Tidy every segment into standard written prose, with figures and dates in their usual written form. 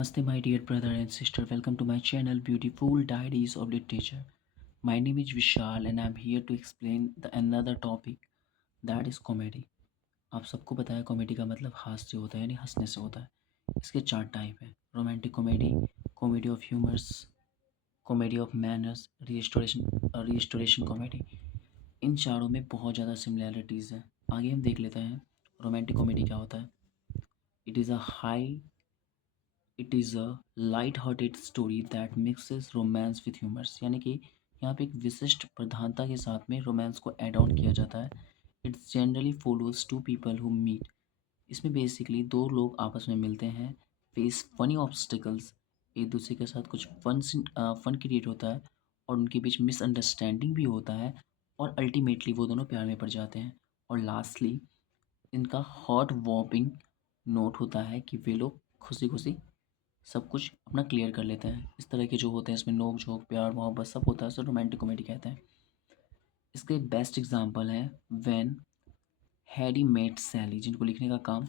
Namaste, my dear brother and sister. Welcome to my channel, Beautiful Diaries of Literature. My name is Vishal, and I'm here to explain another topic that is comedy. आप सबको पता है comedy का मतलब हास्य होता है यानी हंसने से होता है। इसके चार टाइप हैं: romantic comedy, comedy of humours, comedy of manners, restoration comedy. इन चारों में बहुत ज़्यादा सिमिलैरिटीज़ हैं। आगे हम देख लेते हैं रोमांटिक कॉमेडी क्या होता है। It is a high it is a light hearted story that mixes romance with humours, यानी कि यहाँ पे एक विशिष्ट प्रधानता के साथ में रोमांस को ऐड ऑन किया जाता है। It's generally follows to people who meet. इसमें बेसिकली दो लोग आपस में मिलते हैं, फेस फनी ऑब्स्टिकल्स, एक दूसरे के साथ कुछ फन क्रिएट होता है और उनके बीच मिसअंडरस्टैंडिंग भी होता है और अल्टीमेटली वो दोनों प्यार में पड़ जाते हैं। और लास्टली इनका हार्ट वॉर्मिंग नोट होता है कि वे लोग खुशी खुशी सब कुछ अपना क्लियर कर लेते हैं। इस तरह के जो होते हैं इसमें नोक-झोंक, प्यार, मोहब्बत सब होता है, उसे रोमांटिक कॉमेडी कहते हैं। इसके बेस्ट एग्ज़ाम्पल हैं व्हेन हैरी मेट सैली, जिनको लिखने का काम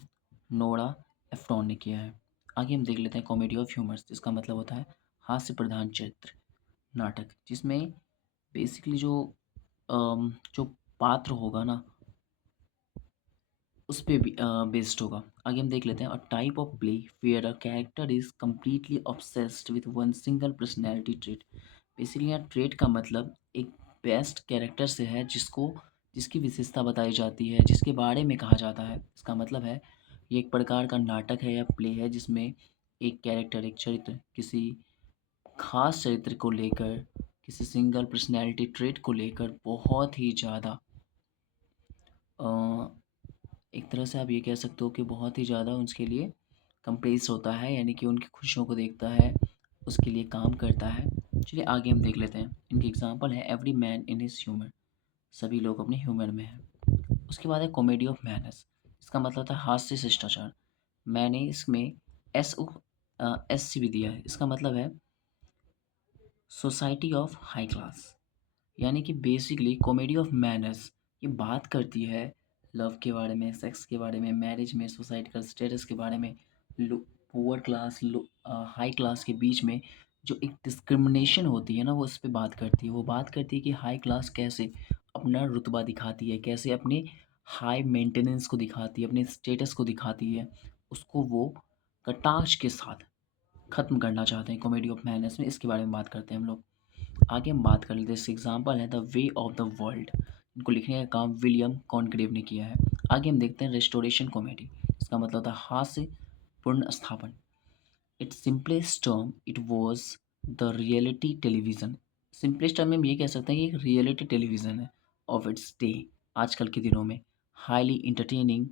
नोरा एफ़्रॉन ने किया है। आगे हम देख लेते हैं कॉमेडी ऑफ ह्यूमर्स, जिसका मतलब होता है हास्य प्रधान चरित्र नाटक, जिसमें बेसिकली जो पात्र होगा ना उस पे भी बेस्ड होगा। आगे हम देख लेते हैं a type of play where a character is completely obsessed with one single personality trait. Basically यहाँ ट्रेट का मतलब एक बेस्ट कैरेक्टर से है जिसकी विशेषता बताई जाती है, जिसके बारे में कहा जाता है। इसका मतलब है ये एक प्रकार का नाटक है या प्ले है जिसमें एक कैरेक्टर, एक चरित्र किसी खास चरित्र को लेकर, किसी सिंगल पर्सनैलिटी ट्रेट को लेकर बहुत ही ज़्यादा अ, एक तरह से आप ये कह सकते हो कि बहुत ही ज़्यादा उसके लिए कंप्लेस होता है, यानी कि उनकी खुशियों को देखता है, उसके लिए काम करता है। चलिए आगे हम देख लेते हैं। इनके एग्ज़ाम्पल है every man in his humour, सभी लोग अपने ह्यूमर में हैं। उसके बाद है कॉमेडी ऑफ मैनर्स, इसका मतलब था हास्य शिष्टाचार। मैंने इसमें एस भी दिया है, इसका मतलब है सोसाइटी ऑफ हाई क्लास, यानी कि बेसिकली कॉमेडी ऑफ मैनर्स ये बात करती है लव के बारे में, सेक्स के बारे में, मैरिज में, सोसाइटी का स्टेटस के बारे में, पुअर क्लास हाई क्लास के बीच में जो एक डिस्क्रिमिनेशन होती है ना, वो उस पे बात करती है। वो बात करती है कि हाई क्लास कैसे अपना रुतबा दिखाती है, कैसे अपने हाई मेंटेनेंस को दिखाती है, अपने स्टेटस को दिखाती है। उसको वो कटाक्ष के साथ ख़त्म करना चाहते हैं कॉमेडी ऑफ मैनर्स में। इसके बारे में बात करते हैं हम लोग। आगे हम बात कर लेते हैं, एग्जाम्पल है the way of the world, इनको लिखने का काम विलियम कॉनक्लेव ने किया है। आगे हम देखते हैं रेस्टोरेशन कॉमेडी, इसका मतलब था हास्य पूर्ण स्थापन। It's simplest term it was the reality television. Simplest term में हम ये कह सकते हैं कि एक रियलिटी टेलीविज़न है ऑफ इट्स डे, आजकल के दिनों में। Highly entertaining,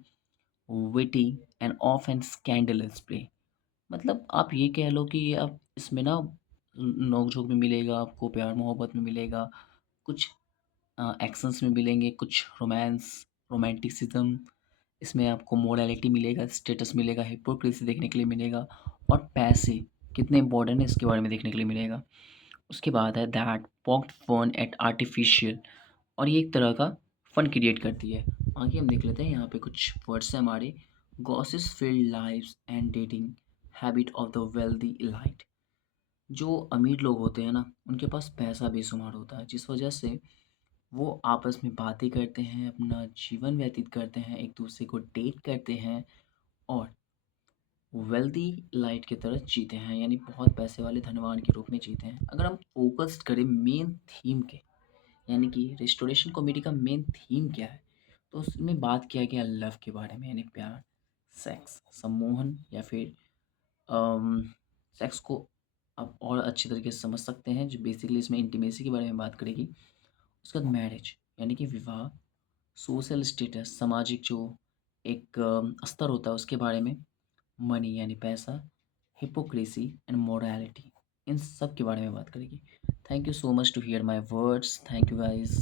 witty and often scandalous play. मतलब आप ये कह लो कि आप इसमें ना नोक-झोंक में मिलेगा, आपको प्यार मोहब्बत में मिलेगा, कुछ एक्शंस में मिलेंगे, कुछ रोमांटिसिज़्म, इसमें आपको मोरालिटी मिलेगा, स्टेटस मिलेगा, हिपोक्रेसी देखने के लिए मिलेगा और पैसे कितने इम्पोर्टेंट है इसके बारे में देखने के लिए मिलेगा। उसके बाद है that poked fun at artificial, और ये एक तरह का फन क्रिएट करती है। आगे हम देख लेते हैं, यहाँ पे कुछ वर्ड्स हैं हमारे। Gossips field lives and dating habit of the wealthy elite. जो अमीर लोग होते हैं ना, उनके पास पैसा बेशुमार होता है, जिस वजह से वो आपस में बातें करते हैं, अपना जीवन व्यतीत करते हैं, एक दूसरे को डेट करते हैं और वेल्दी लाइट की तरह जीते हैं, यानी बहुत पैसे वाले धनवान के रूप में जीते हैं। अगर हम फोकस्ड करें मेन थीम के, यानी कि रिस्टोरेशन कॉमेडी का मेन थीम क्या है, तो उसमें बात किया गया लव के बारे में, यानी प्यार, सेक्स, सम्मोहन या फिर सेक्स को आप और अच्छी तरीके से समझ सकते हैं, जो बेसिकली इसमें इंटीमेसी के बारे में बात करेगी। उसके बाद मैरिज यानी कि विवाह, सोशल स्टेटस, सामाजिक जो एक स्तर होता है उसके बारे में, मनी यानी पैसा, हिपोक्रेसी एंड मोरालिटी, इन सब के बारे में बात करेगी। Thank you so much to hear my words. Thank you guys.